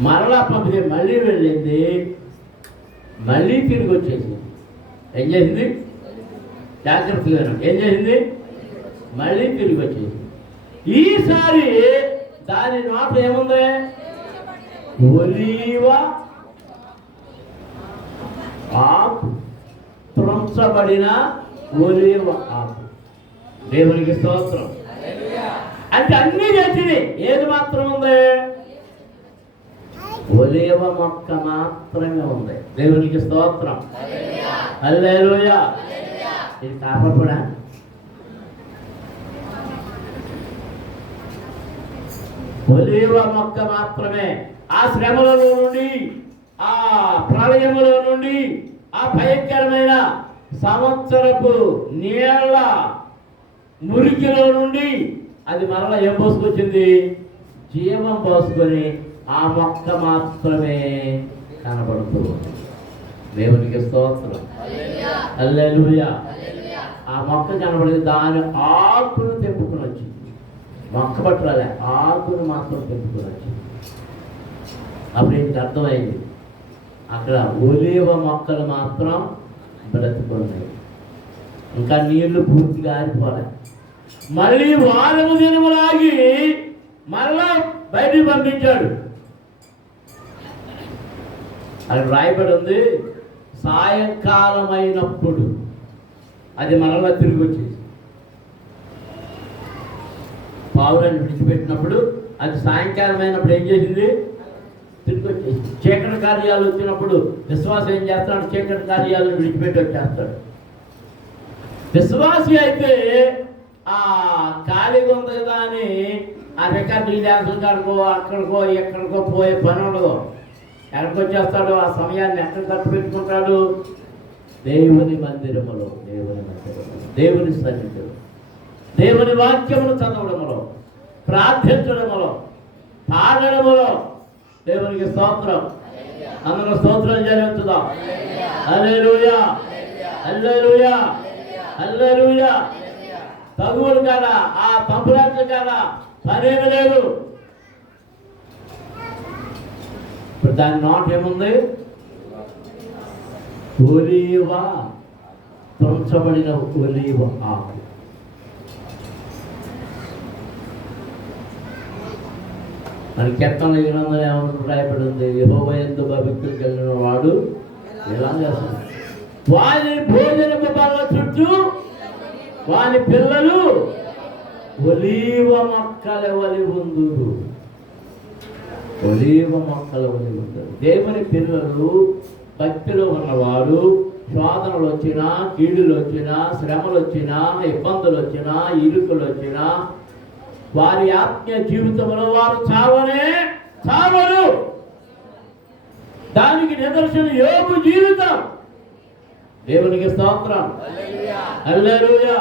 మరలా పంపితే మళ్ళీ వెళ్ళింది, మళ్ళీ తిరిగి వచ్చేసింది. ఏం చేసింది? జాగ్రత్తగా ఏం చేసింది? మళ్ళీ తిరిగి వచ్చేసింది. ఈసారి దాని నోట ఏముంది? ఒలీవ ఆకు, త్రుంచబడిన ఒలీవ ఆకు. దేవునికి స్తోత్రం. అంటే అన్నీ చేసింది, ఏది మాత్రం ఉంది? ఒలీవ మొక్క మాత్రమే ఉంది. దేవునికి స్తోత్రం. హల్లెలూయా. ఇది కాపడా? ఒలీవ మొక్క మాత్రమే. ఆ శ్రమలలో నుండి ఆ ప్రళయములో నుండి, ఆ భయంకరమైన సంవత్సరపు నీళ్ల మురికిలో నుండి అది మరలా ఏం పోసుకొచ్చింది? జీవం పోసుకొని ఆ మొక్క మాత్రమే కనబడుతుంది. దేవునికి స్తోత్రం. హల్లెలూయా. ఆ మొక్క కనబడింది, దాని ఆకును తెంపుకుని వచ్చింది. మొక్క పట్టురాలే, ఆకును మాత్రం తెంపుకుని వచ్చింది. అప్పుడు ఇంటికి అర్థమైంది, అక్కడ ఒలీవ మొక్కలు మాత్రం బ్రతుకున్నాయి. ఇంకా నీళ్లు పూర్తిగా ఆరిపోలే. మళ్ళీ వారము దినములాగి మళ్ళా బయటికి పంపించాడు. అది రాయబడి ఉంది, సాయంకాలం అయినప్పుడు అది మరలా తిరిగి వచ్చేసి పావురాన్ని విడిచిపెట్టినప్పుడు అది సాయంకాలం అయినప్పుడు ఏం చేసింది? తిరిగి వచ్చేసి. చీకటి కార్యాలు వచ్చినప్పుడు విశ్వాసం ఏం చేస్తాడు? చీకటి కార్యాలను విడిచిపెట్టి వచ్చేస్తాడు. విశ్వాసి అయితే ఆ ఖాళీగా ఉంది కదా అని ఆ రికార్డులు డ్యాన్సులు కాడుకో అక్కడికో ఎక్కడికో పోయే పని ఉండదు. ఎక్కడికి వచ్చేస్తాడు? ఆ సమయాన్ని ఎక్కడ తప్పు పెట్టుకుంటాడు? దేవుని మందిరములో, దేవుని సన్నిధిలో, దేవుని వాక్యమును చదవడములో, ప్రార్థించడములో, పాడడములో. దేవునికి స్తోత్రం. అందరూ స్తోత్రం జరుగుతుందా? హల్లెలూయా, హల్లెలూయా, హల్లెలూయా. తగువులు కాదా, ఆ తంపురాట్లు కాదా, పనేమి లేదు. ఇప్పుడు దాని నోట్ ఏముంది? ఒలీవ, తుంచబడిన ఒలీవ ఆకు. మన కీర్తన గ్రంథంలో ఏమన్నా రాయబడి ఉంది? యెహోవా యందు భక్తి కలిగిన వాడు ఎలా చేస్తాడు? వారి భోజనపు బల్ల చుట్టూ వారి పిల్లలు ఒలీవ మొక్కల వలి ఉందురు. ఒలీవ మొక్కల వలి ఉందరు. దేవుని పిల్లలు, భక్తిలో ఉన్నవారు, శోధనలు వచ్చినా, కీడులు వచ్చినా, శ్రమలు వచ్చినా, ఇబ్బందులు వచ్చినా, ఇరుకులు వచ్చినా, వారి ఆత్మీయ జీవితంలో వారు చావనే చావరు. దానికి నిదర్శనం యోబు జీవితం. దేవునికి స్తోత్రం. హల్లెలూయా.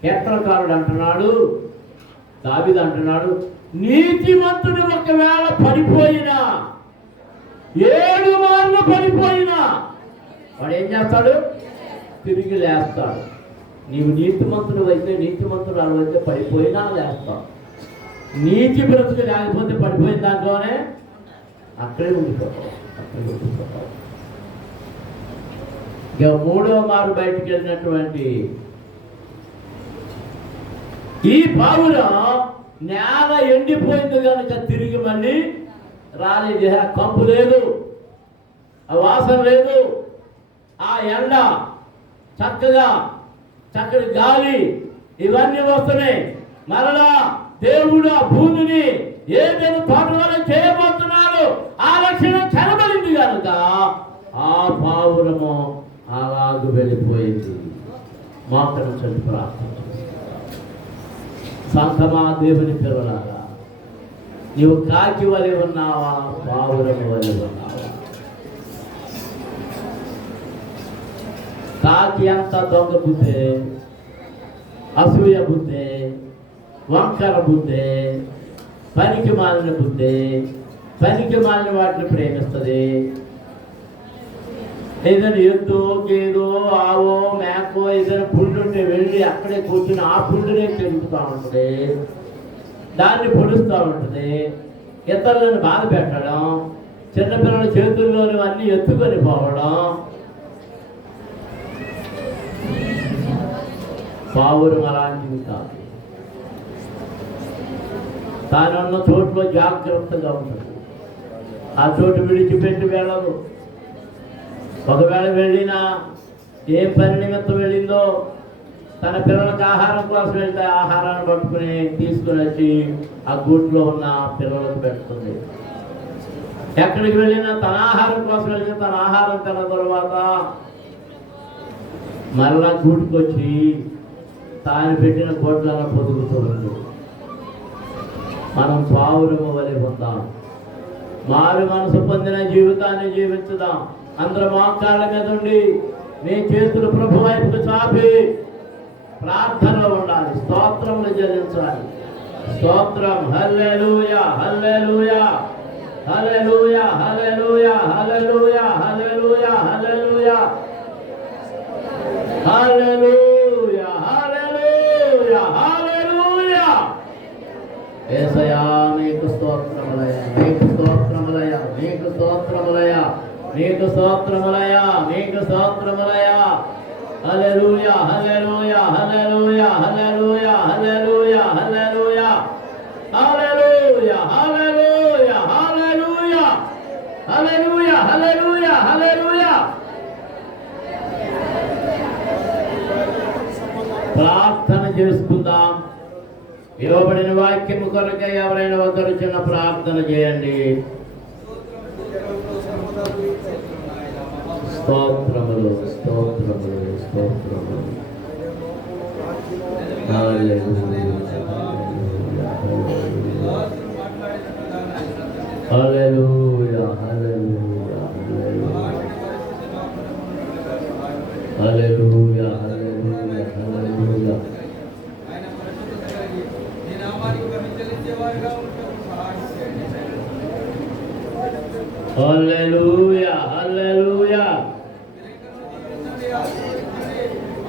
కీర్తనకారుడు అంటున్నాడు, దావీదు అంటున్నాడు, నీతిమంతుడు ఒకవేళ పడిపోయినా, 7 మార్లు పడిపోయినా వాడు ఏం చేస్తాడు? తిరిగి లేస్తాడు. నీవు నీతిమంతుడు అయితే, నీతిమంతుడు అయితే పడిపోయినా లేస్తావు. నీతి బ్రతుకు లేకపోతే పడిపోయిన దాంట్లోనే అక్కడే ఉండిపోతావు. ఇక 3వ మారు బయటికి వెళ్ళినటువంటి ఈ పావురం నేల ఎండిపోయింది కనుక తిరిగి మళ్ళీ రాలేదు. కంపు లేదు, ఆ వాసన లేదు, ఆ ఎండ చక్కగా చక్కటి గాలి ఇవన్నీ వస్తున్నాయి. మరలా దేవుడు ఆ భూమిని ఏదైనా తోటలో చేయబోతున్నాడు, ఆ లక్షణం కనబడింది కనుక ఆ పావురము అలాగూ వెళ్ళిపోయింది. మోకరణ చల్లి ప్రార్థన సంతమా, దేవుని పిల్లలారా, నీవు కాకి వలె ఉన్నావా, పావురము వలె ఉన్నావా? కాకి అంత దొంగ బుద్ధే, అసూయ బుద్ధే, వంకర బుద్ధే, పనికి మాలిన బుద్ధే, పనికి మాలిన వాటిని ప్రేమిస్తుంది. ఏదైనా ఎద్దో, గేదో, ఆవో, మేకో ఏదైనా పుండు ఉంటే వెళ్ళి అక్కడే కూర్చుని ఆ పుండునే తిరుగుతూ ఉంటుంది, దాన్ని పొడుస్తూ ఉంటుంది, ఇతరులను బాధ పెట్టడం, చిన్నపిల్లల చేతుల్లోని అన్నీ ఎత్తుకొని పోవడం. పావురం అలాంటివి కాదు. తానున్న చోట్లో జాగ్రత్తగా ఉంటుంది. ఆ చోటు విడిచిపెట్టి వెళ్ళదు. ఒకవేళ వెళ్ళినా ఏ పని నిమిత్తం వెళ్ళిందో, తన పిల్లలకు ఆహారం కోసం వెళ్తే ఆహారాన్ని పట్టుకుని తీసుకుని వచ్చి ఆ గూట్లో ఉన్న పిల్లలకు పెడుతుంది. ఎక్కడికి వెళ్ళినా తన ఆహారం కోసం వెళ్తే తన ఆహారం తిన్న తర్వాత మరలా గూటుకొచ్చి తాను పెట్టిన గోట్లను పొదుగుతూ ఉంది. మనం పావురము వలె ఉందాం. మారు మనసు పొందిన జీవితాన్ని జీవించుదాం. అందరూ మోకాళ్ళ మీద ఉండి మీ చేతులు ప్రభు వైపుకు చాపి ప్రార్థనలో ఉండాలి, స్తోత్రములు చెల్లించాలి. స్తోత్రం. హల్లెలూయా, హల్లెలూయా, హల్లెలూయా, హల్లెలూయా, హల్లెలూయా, హల్లెలూయా, హల్లెలూయా, హల్లెలూయా, హల్లెలూయా, హల్లెలూయా. యేసయ్యా నీకు స్తోత్రములయ్యా, నీకు స్తోత్రములయ్యా, నీకు స్తోత్రములయ్యా, నీకు స్తోత్రములయ్యా, నీకు స్తోత్రములయ్యా. హల్లెలూయా, హల్లెలూయా, హల్లెలూయా, హల్లెలూయా, హల్లెలూయా, హల్లెలూయా, హల్లెలూయా, హల్లెలూయా, హల్లెలూయా, హల్లెలూయా, హల్లెలూయా, హల్లెలూయా. ప్రార్థన చేసుకుందాం. ఇవ్వబడిన వాక్యము కొరకై ఎవరైనా ఒకరు చిన్న ప్రార్థన చేయండి. స్తోత్రములు, స్తోత్రములు, స్తోత్రములు. హల్లెలూయా, హల్లెలూయా, హల్లెలూయా, హల్లెలూయా, హల్లెలూయా, హల్లెలూయా. హల్లెలూయా, హల్లెలూయా.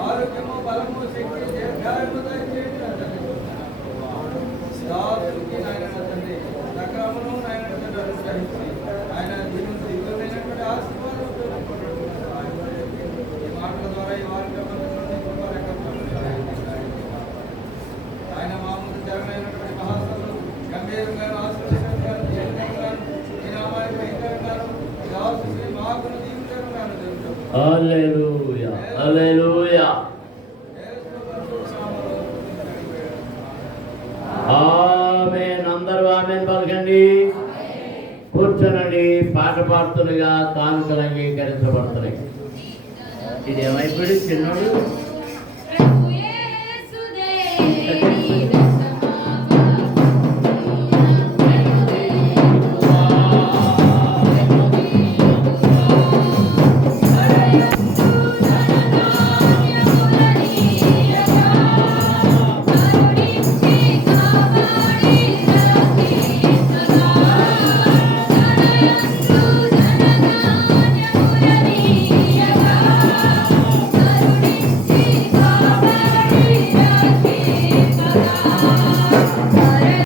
ఆరోగ్యము, బలము, శక్తి, దీర్ఘాయువు దయచేయండి తండ్రి. సకాలమును నాయన అనుగ్రహించి ఆయన దివ్యమైనటువంటి ఆశీర్వాదం ఈ మాటల ద్వారా ఈ ఆయన మామూలు జరమైనటువంటి మహాసభలు గంభీరంగా ఆశీర్వదించారు. ఈ నామానికి భయంకరంగాను ఆశీస్సు మాకును దీవించడంగాను జరుగుతుంది. హల్లెలూయా, హల్లెలూయా. ఆమేన్. అందరూ ఆమేన్ పలకండి. కూర్చోనండి. పాట పాడుతుండగా కానుకలు అంగీకరించబడుతున్నాయి. ఇది ఏమైపోయాడు చిన్నోడు?